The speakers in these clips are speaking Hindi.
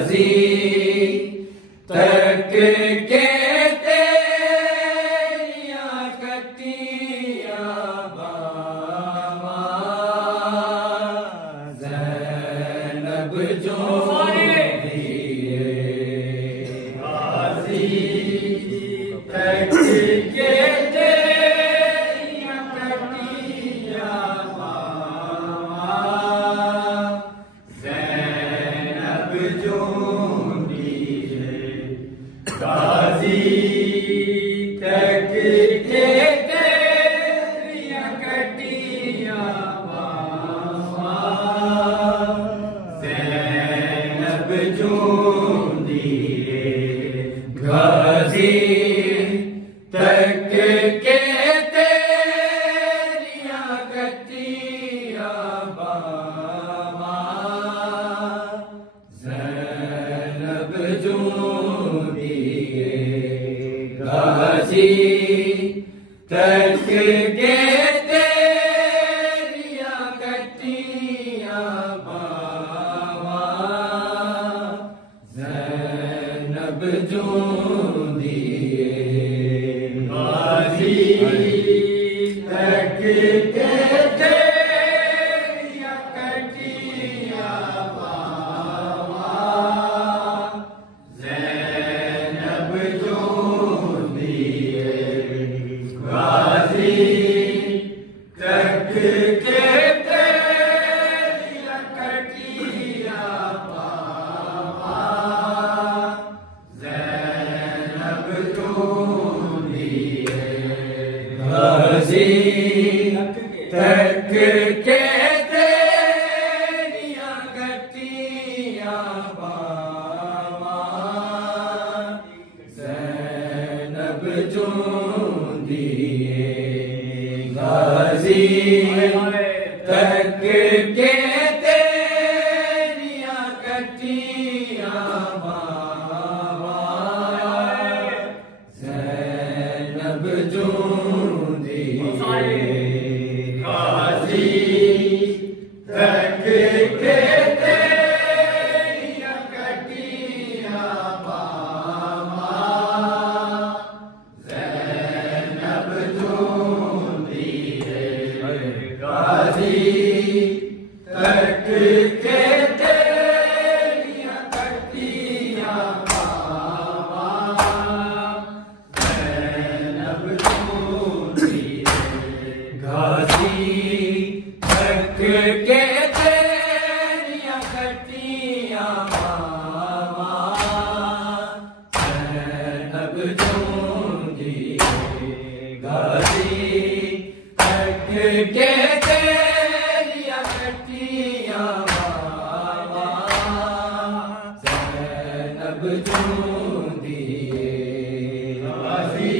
गाजी तक के तेरियां कटियां बावां ज़ैनब जो दिए गाजी तक के तेरियां कटियां बावां ज़ैनब जो गाजी तक के तेरियां कटियां बावां ज़ैनब जो दिए गाजी तक के तेरियां कटियां बावां ज़ैनब जो गाजी तक के तेरियां कटियां बावां ज़ैनब जो दिए गाजी तक के तेरियां कटियां बावां ज़ैनब जो गाजी तक के तेरियां कटियां बावां ज़ैनब जो दिए गाजी तक के तेरियां कटियां बावां ज़ैनब जो दिए गाजी तक के तेरियां कटियां बावां ज़ैनब जो दिए गाजी तक के तेरियां कटियां बावां ज़ैनब जो दिए गाजी तक के तेरियां कटियां बावां ज़ैनब जो दिए गाजी तक के तेरियां कटियां बावां ज़ैनब जो दिए गाजी तक के तेरियां कटियां बावां ज़ैनब जो दिए गाजी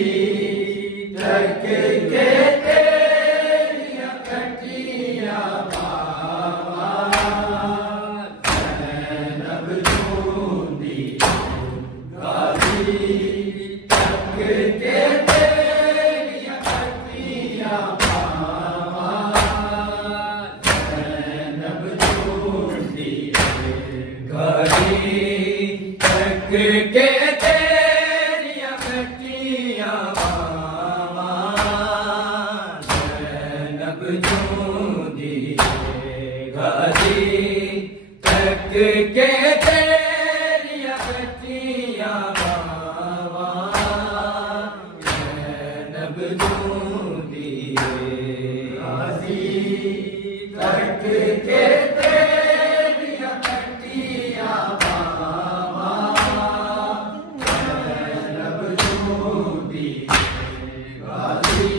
तक के तेरियां कटियां बावां ज़ैनब जो दिए गाजी तक के तेरियां कटियां बावां ज़ैनब जो दिए गाजी तक के तेरियां कटियां बावां ज़ैनब जो दिए गाजी तक के तेरियां कटियां बावां ज़ैनब जो दिए गाजी तक के तेरियां कटियां बावां ज़ैनब जो दिए गाजी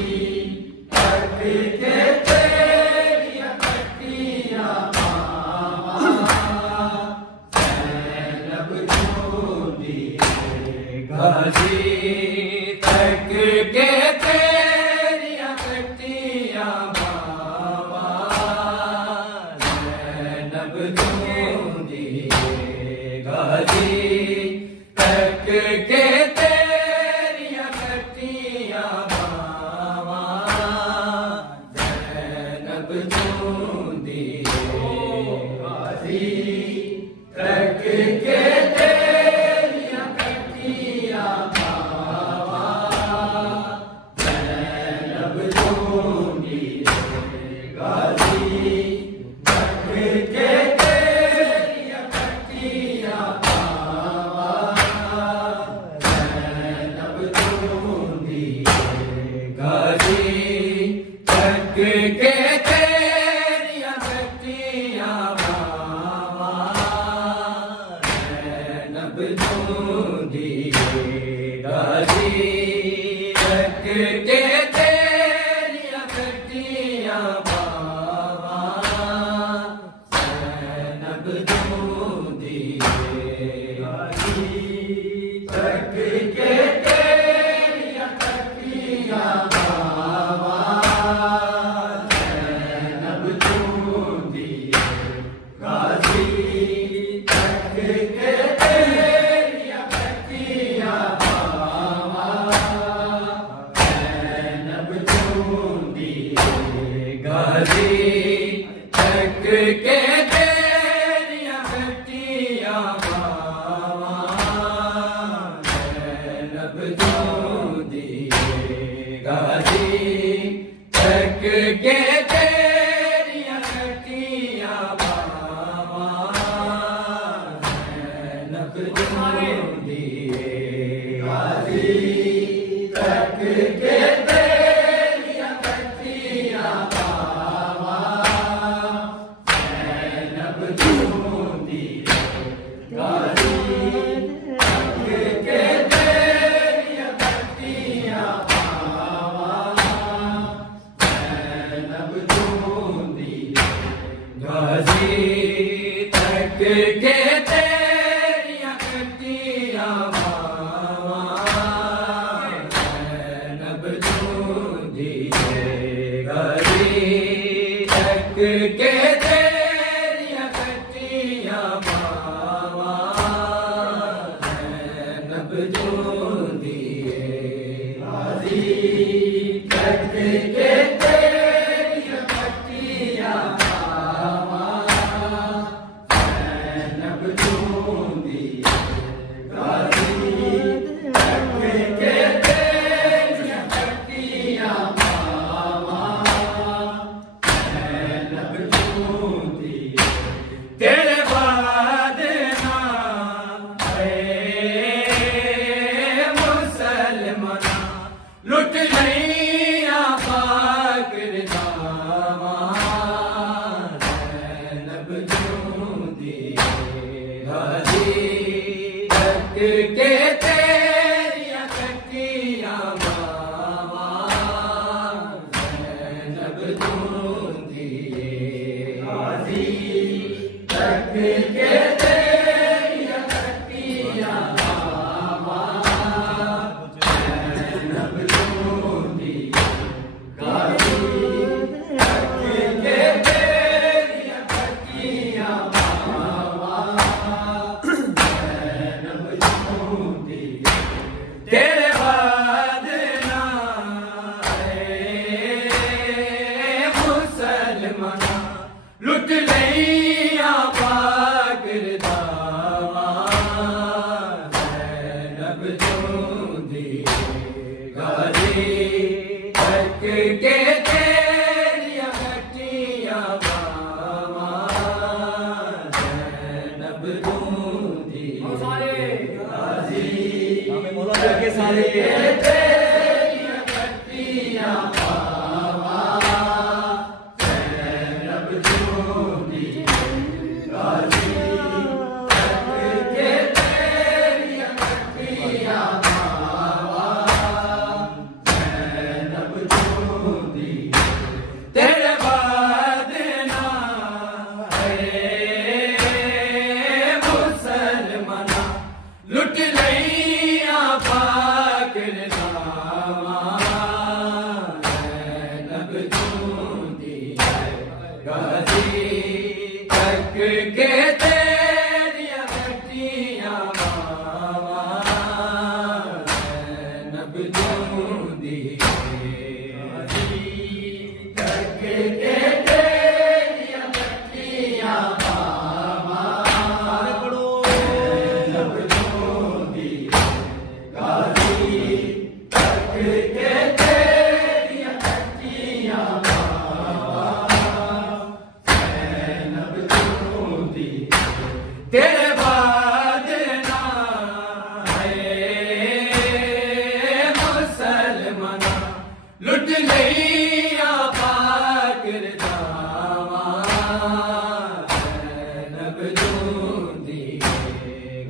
तक के तेरियां कटियां बावां ज़ैनब जो दिए गाजी तक के तेरियां कटियां बावां ज़ैनब जो दिए गाजी तक के तेरियां कटियां बावां ज़ैनब जो दिए गाजी तक के कटिया बावा ज़ैनब ढूंढी गाजी तक के तेरिया कटिया बावा ज़ैनब ढूंढी गाजी तक के तेरिया कटिया बावा ज़ैनब ढूंढी गाजी तक के तेरिया कटिया बावा ज़ैनब ढूंढी गाजी तक के तेरिया कटिया बावा ज़ैनब ढूंढी गाजी तक के तेरिया कटिया बावा ज़ैनब ढूंढी गाजी तक के तेरिया कटिया बावा ज़ैनब ढूंढी गाजी तक के तेरिया कटिया बावा ज़ैनब ढूंढी गाजी तक के तेरिया कटिया बावा ज़ैनब ढूंढी गाजी तक के तेरिया कटिया बावा ज़ैनब ढूंढी गाजी तक के तेरिया कटिया बावा ज़ैनब ढूंढी गाजी तक के तेरिया कटिया बावा ज़ैनब ढूंढी गाजी तक के तेरिया कटिया बावा ज़ैनब ढूंढी तेरे बाद ना मुसलमाना लुट लिया पाकर दावा ज़ैनब ढूंढी गाजी तक के तेरिया कटिया बावा ज़ैनब ढूंढी गाजी तक के तेरिया कटिया बावा ज़ैनब ढूंढी गाजी तक के तेरिया कटिया बावा ज़ैनब ढूंढी तेरे बाद ना मुसलमाना लुट लिया पाकर दावा ज़ैनब ढूंढी गाजी तक के तेरिया कटिया बावा ज़ैनब ढूंढी गाजी तक के तेरिया कटिया बावा ज़ैनब ढूंढी गाजी तक के तेरिया कटिया बावा ज़ैनब ढूंढी तेरे बाद ना मुसलमाना लुट लिया पाकर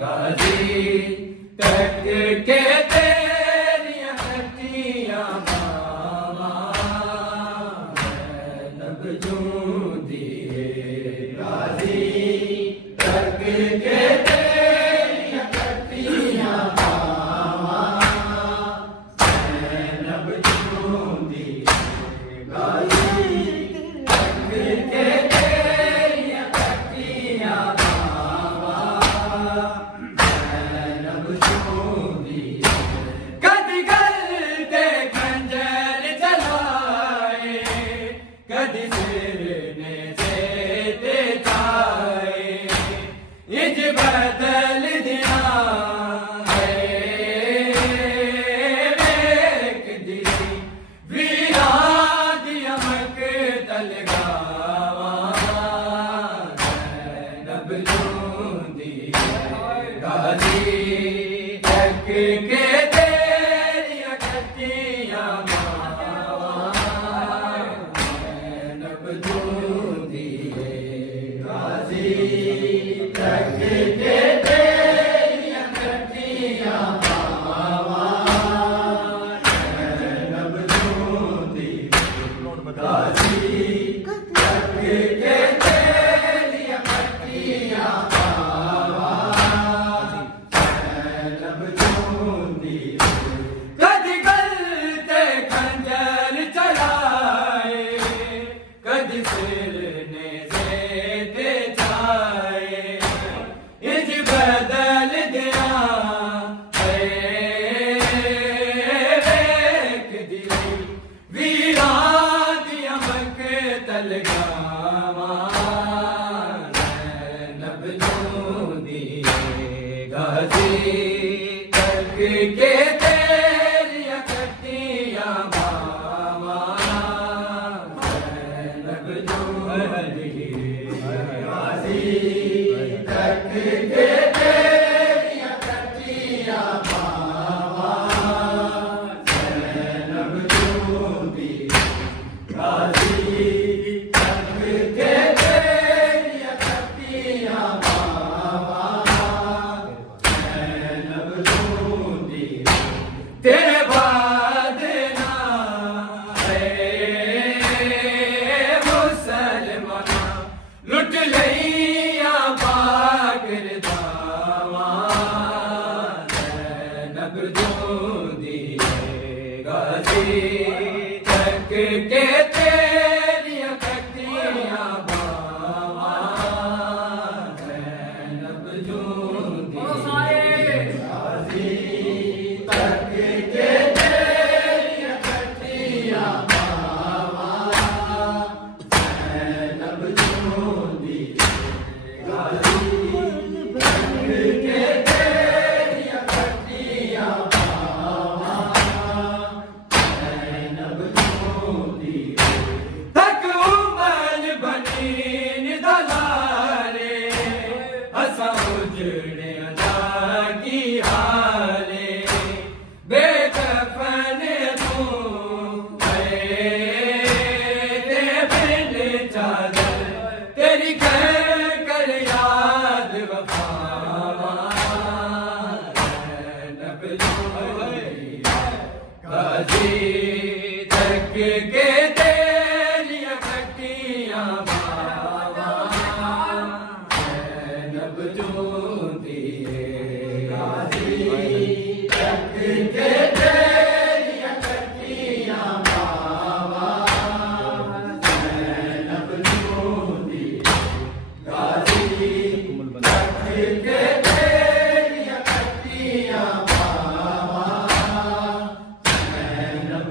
गाजी तक के तेरियां कटियां बावा नब जूंदी गाजी तक के तेरियां कटियां बावा नब जूंदी गाजी तक के तेरियां कटियां बदल दिया है वेक दी वीरा दिया मकतल गावा नब जूंदी गाजी तक के तेरियां कटियां बावा नब जूंदी गाजी तक के तेरियां कटियां बावा नब जूंदी गाजी तक के तेरियां कटियां बावा नब जूंदी कदी गलते खंजर चलाए कदी सिर ने ज़ेते जाए बदल दिया है वेक दी वीरा दिया मकतल गावा नब जूंदी गाजी तक के तेरियां कटियां बावा नब जूंदी गाजी तक के तेरियां कटियां बावा नब जूंदी गाजी तक के तेरियां कटियां बावा नब जूंदी तेरे बाद ना है मुसलमान लुट लिया बागर दावा नब जूंदी गाजी तक के तेरियां कटियां बावा नब जूंदी गाजी तक के तेरियां कटियां बावा नब जूंदी गाजी तक के तेरियां कटियां बावा नब जूंदी तक उमल बनी निदलारे असा उजड़े जागी हारे बेकफन तू है ते बिन चादर तेरी कर याद वफावा नब जूंदी गाजी तक के तेरियां कटियां बावा नब जूंदी गाजी तक के तेरियां कटियां बावा नब जूंदी गाजी तक के तेरियां कटियां बावा नब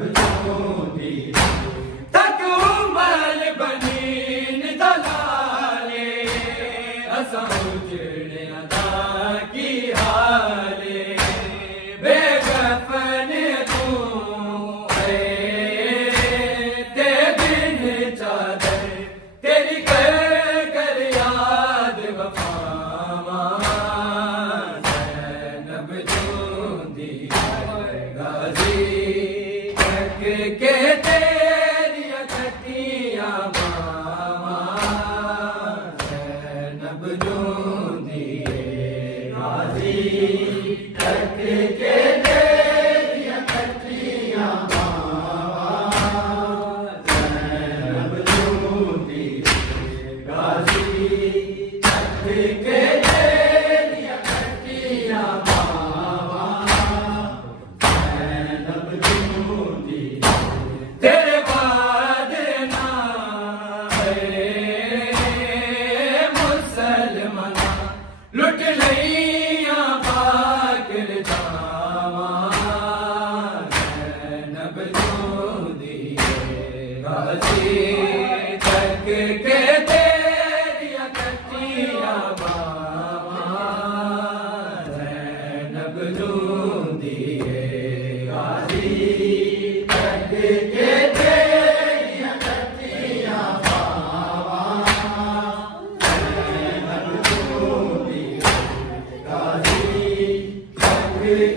गाजी तक के तेरियां कच्चियां बावां ज़ैनब झूमती गाजी तक के तेरियां कच्चियां बावां ज़ैनब झूमती तेरे बाद ना मुसलमान लुट लिया बाकिर जावां ज़ैनब झूमती गाजी तक के तेरियां कच्चियां बावां ज़ैनब झूमती गाजी तक के तेरियां कच्चियां बावां ज़ैनब झूमती गाजी तक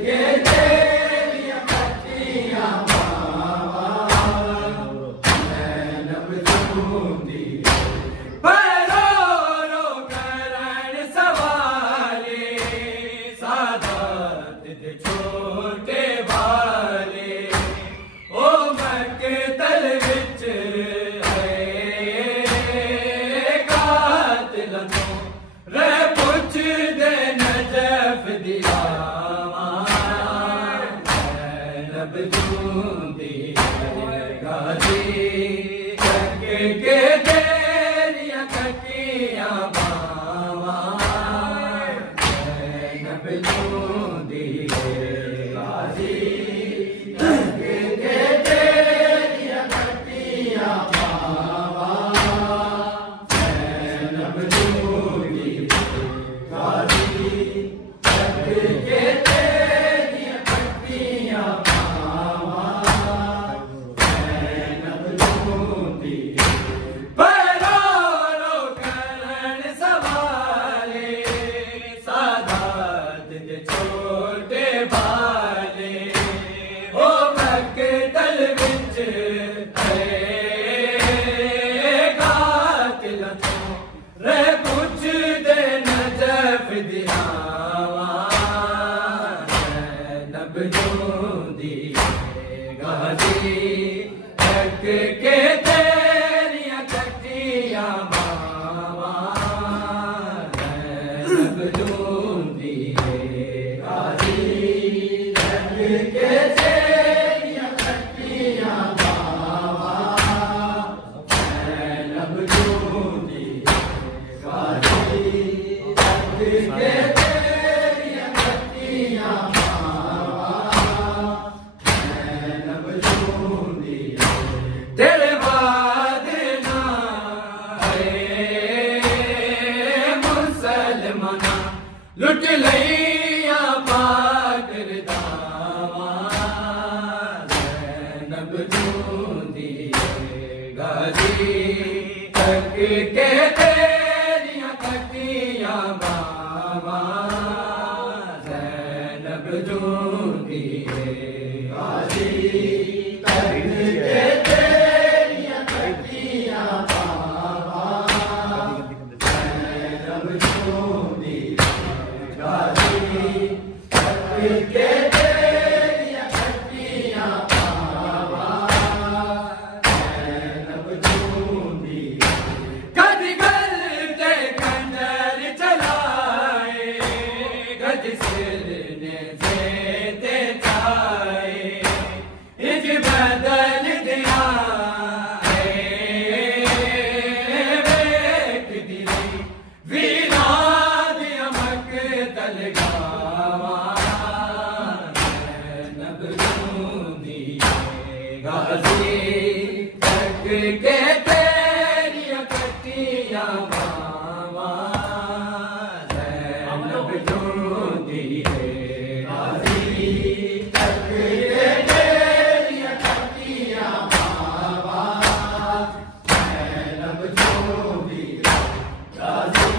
के तेरियां कच्चियां बावां ज़ैनब झूमती परो रो करण सवाले सादात दे छोटे वाले ओ मकतल विच है कातिल तो रे पुछ दे नजफ दिलावां ज़ैनब झूमती गाजी तक के तेरियां कच्चियां बावां ज़ैनब झूमती गाजी तक के तेरियां कच्चियां बावां ज़ैनब झूमती गाजी तक के तेरियां कच्चियां बावां ज़ैनब झूमती परो रो करण सवाले सादात दे छोटे बाले ओ मकतल विच है कातिल तो रे पुछ दे नजफ दिलावां ज़ैनब झूमती गाजी तक के तेरियां कच्चियां बावां ज़ैनब झूमती गाजी तक के तेरियां कच्चियां बावां ज़ैनब झूमती गाजी तक के तेरियां कच्चियां बावां ज़ैनब झूमती तेरे बाद ना मुसलमान लुट लिया बाकिर जावां ज़ैनब झूमती गाजी तक के तेरियां कच्चियां बावां ज़ैनब झूमती गाजी तक के तेरियां कच्चियां बावां ज़ैनब झूमती गाजी तक के तेरियां कच्चियां बावां ज़ैनब झूमती कद गलते खंजर चलाए गज सिर ने जेते चाए इज बदल दिया वेख दिली वीरा दिया मकतल गावां ज़ैनब झूमती गाजी तक के तेरियां कच्चियां बावां ज़ैनब झूमती गाजी तक के तेरियां कच्चियां बावां ज़ैनब झूमती गाजी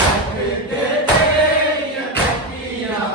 तक के तेरियां कच्चियां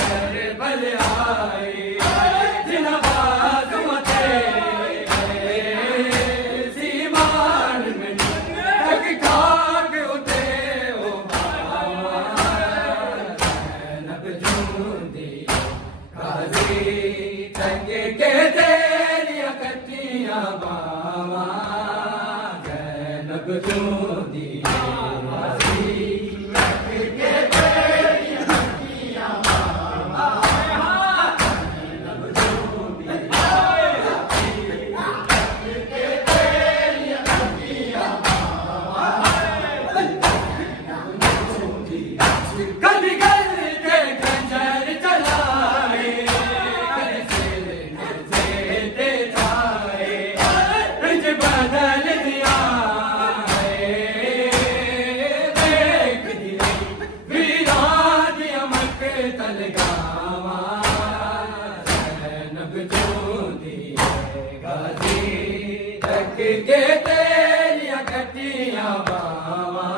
कर बल आए जिन बाजुमते सीमान में तक खाक उते ओ नब जूंदी काजी तक के तेरिया कटियां बावा नब जूंदी के तेरिया कटियां बावा नब जूंदी के तेरिया कटियां बावा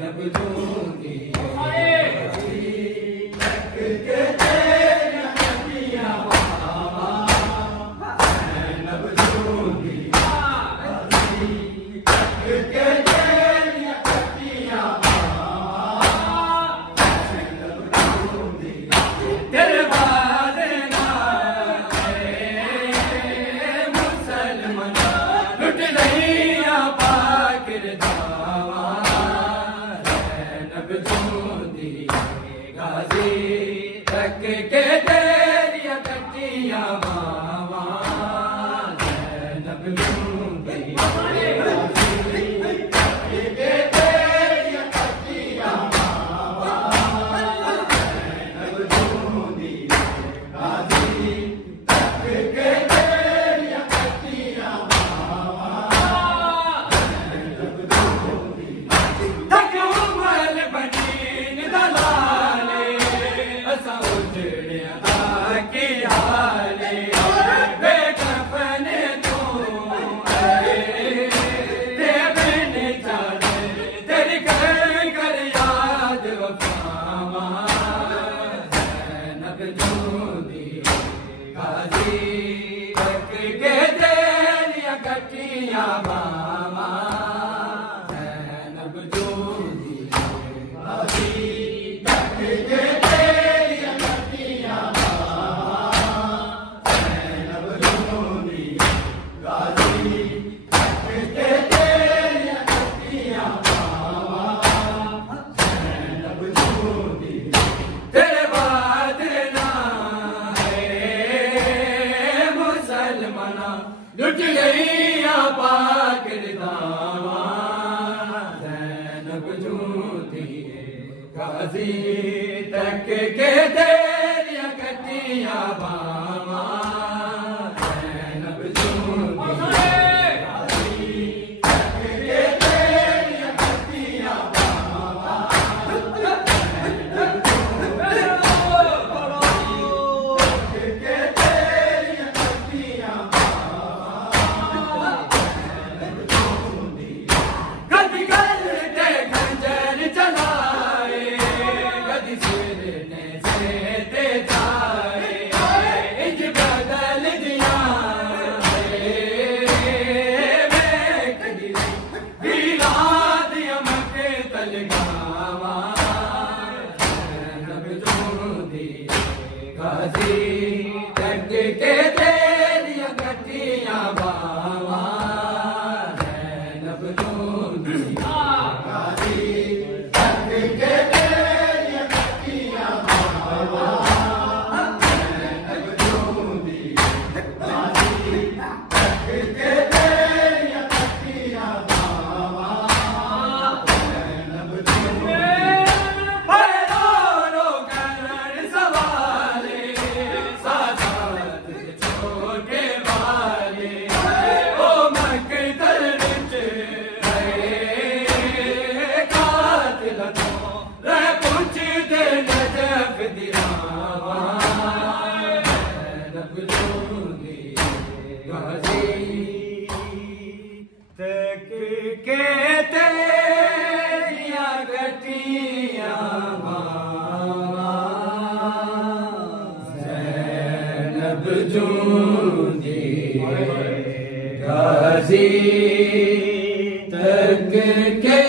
नब जूंदी के तेरिया कटियां बावा नब जूंदी तेरे तक के तेरिया कटियां बावा नब जूंदी के तेरिया कटियां बावा नब जूंदी गाजी तक के तेरिया कटियां बावा नब जूंदी तक उमल बनीन दलाले कटियां बावा नब जूंदी तक के तेरिया कटियां बावा नब जूंदी गाजी तक के तेरिया कटियां बावा नब जूंदी तेरे बाद ना है मुसलमाना लुट गई पाकर दावा नब जूंदी गाजी तक के तेरिया कटियां बावा नब जूंदी तक के तेरिया कटियां बावा नब जूंदी के तेरिया कटियां तक के तेरिया कटियां बावा नब जूंदी तक के तेरिया कटियां बावा नब जूंदी तक के तेरिया कटियां बावा नब जूंदी तक के तेरिया कटियां बावा जूंदी गाजी तक के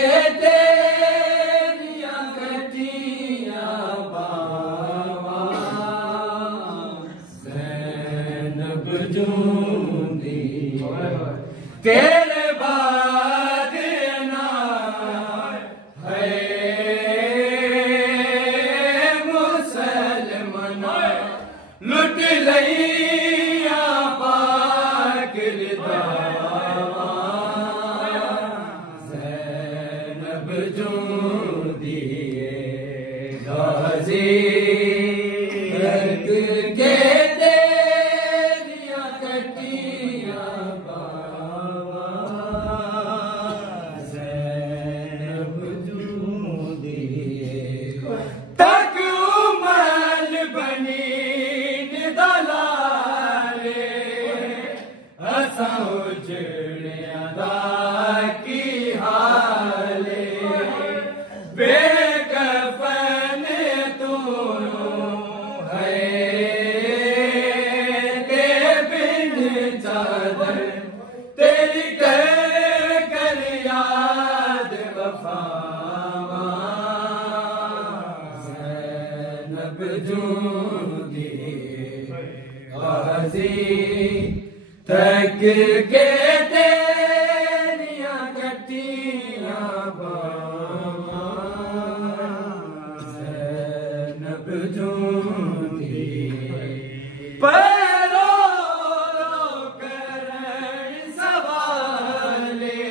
तेरियां कटियां बावा ज़ैनब जूंदी तेरे बाद ना है मुसलमान लुट लइया पाक रिदावा ज़ैनब जूंदी गाजी के तेरियां कटियां बावा ज़ैनब जूंदी तक उमल बनी निदलाले असां उजड़ियां दा की हाले बेकफन तू है के बिन चादर तेरी कर याद वफावा ज़ैनब जूंदी गाजी तक के तेरियां कटियां बावा ज़ैनब जूंदी पैरो करण सवाले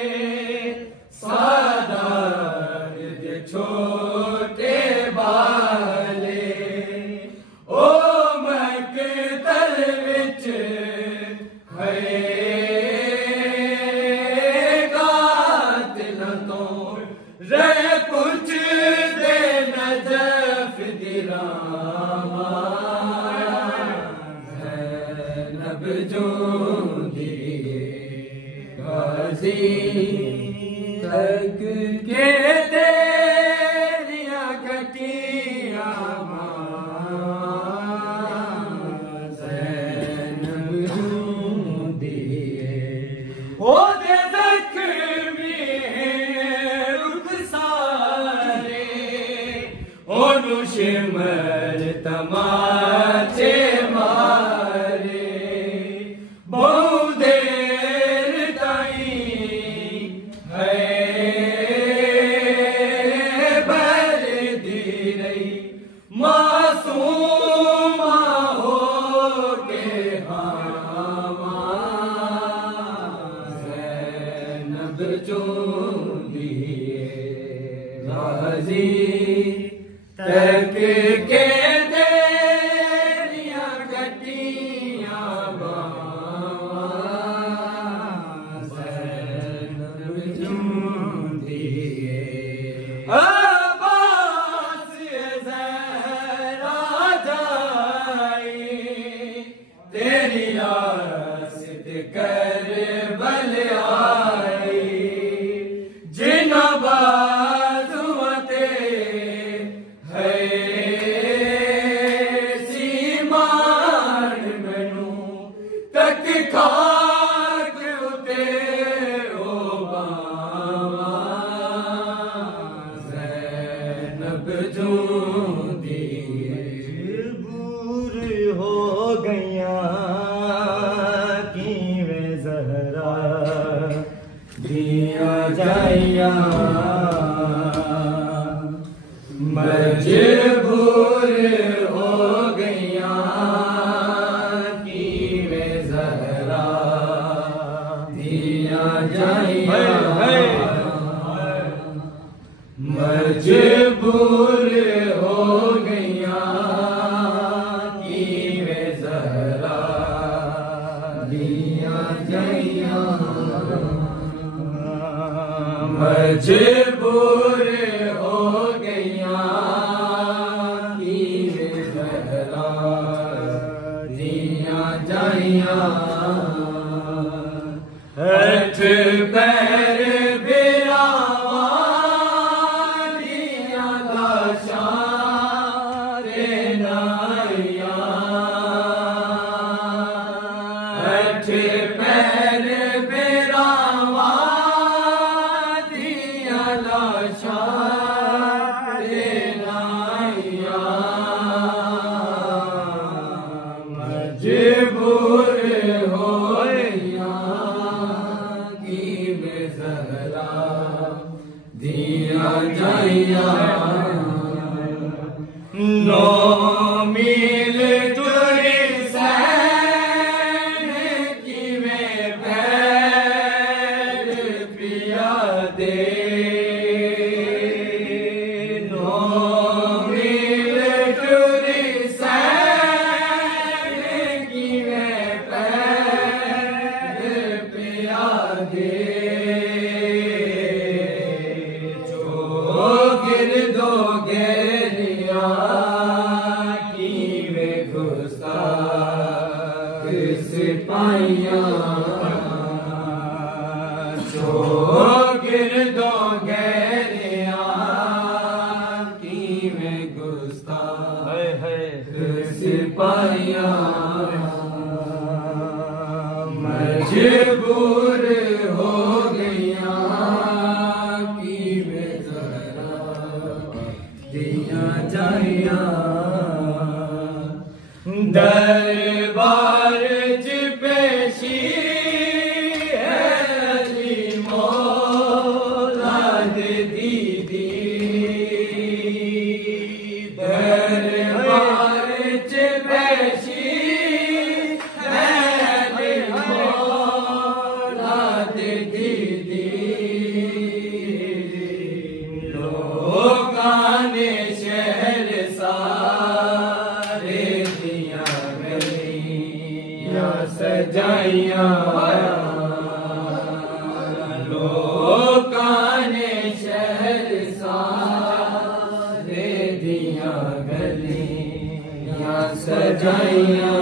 सादार दे छोटे बाले ओ मकतल विच है कातिल तो रह कुछ दे नजफ दिरामा ज़ैनब जूंदी गाजी तक के तेरियां कटियां ज़ैनब जूंदी ओ दे ज़ख्मी रुखसारे ओनू शिमर तमाचे मारे बहु देर ताईं है बरदी रही मासूमा हो के हावा ज़ैनब जूंदी गाजी तक के तेरियां कटियां बावा ज़ैनब जूंदी अब्बास ज़हरा जाई तेरी आसित करबल आई जिना बाजुअते है सीमान मैनू तक खाक उते ओ बावा ज़ैनब जूंदी बूर हो गया किवें ज़हरा दिया जाइया मजबूर हो गया किवें ज़हरा दिया जाइया मजबूर हो गया किवें ज़हरा दिया जाइया मजबूर हो गया किवें ज़हरा दिया जाइया हथ पैर बिरावा दिया लाशां रे नाइया सिपाहियां मजबूर हो गया कि वे ज़हरा दिया जाया दरबार च पेशी है अली मौला दे दीदी दरबार च पेशी है अली मौला दे दीदी लोकां ने शहर सारे दिया गलियां सजाइयां लोकां ने शहर सारे दिया गलियां सजाइयां